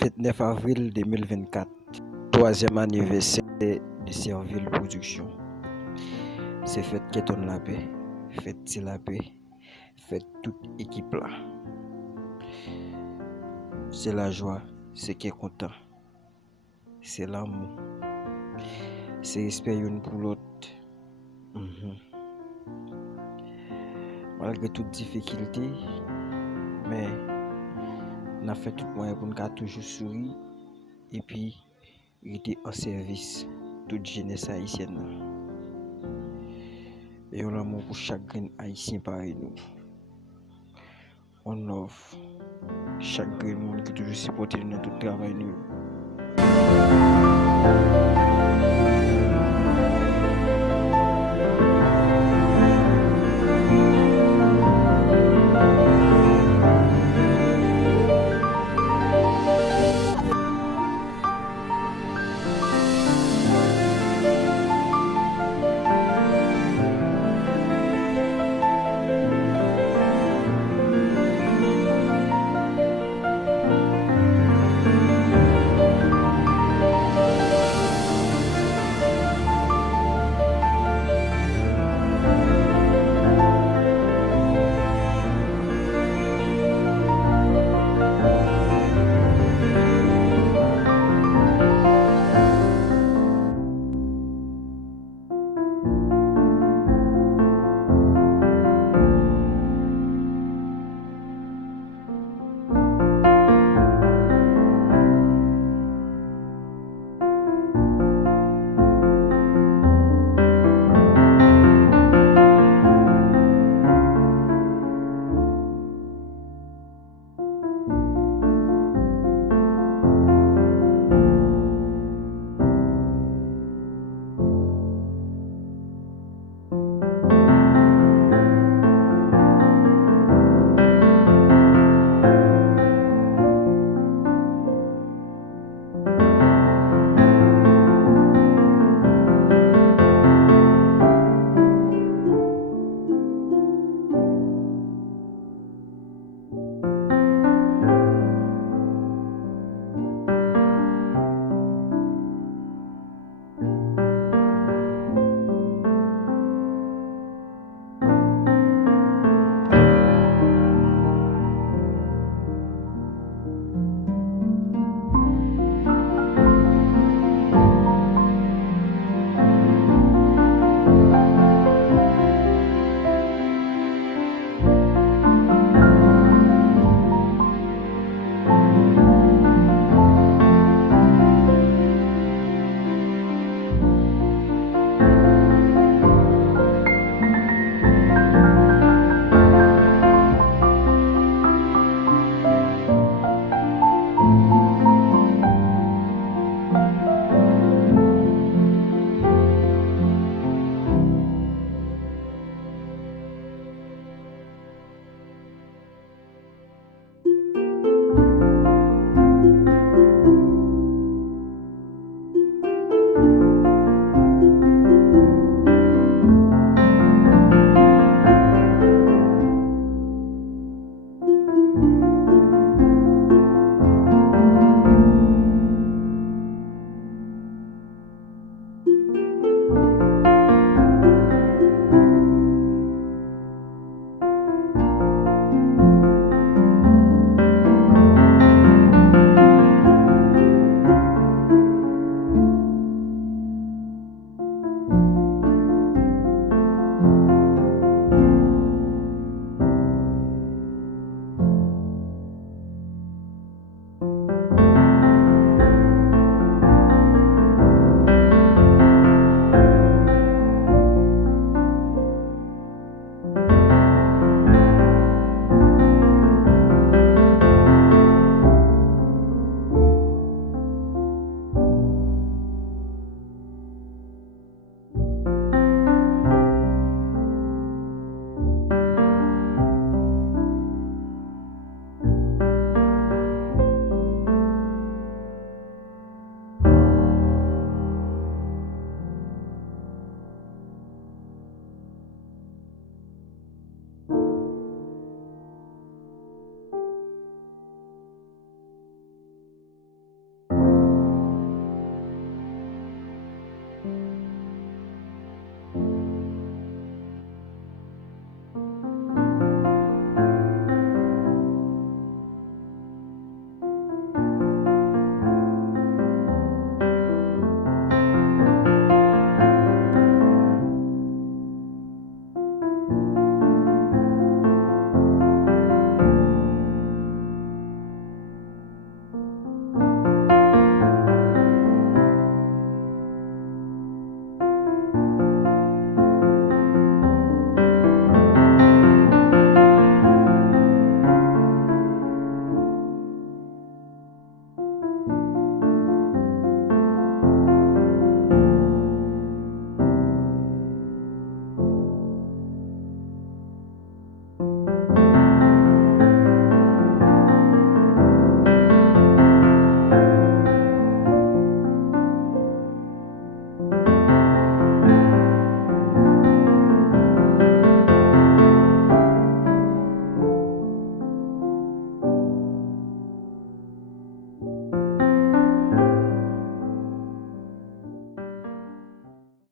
29 avril 2024, troisième anniversaire de Serville Production. C'est fête qui donne la paix, fête la paix, fête toute équipe là. C'est la joie, c'est qui est content, c'est l'amour, c'est respect une pour l'autre. Malgré toutes difficultés, mais on a fait tout moyen pour nous toujours sourire et puis il était en service toute jeunesse haïtienne. Et on l'amour pour chaque grain haïtien pareil nous. On offre chaque grain monde qui toujours supporté dans tout travail nous.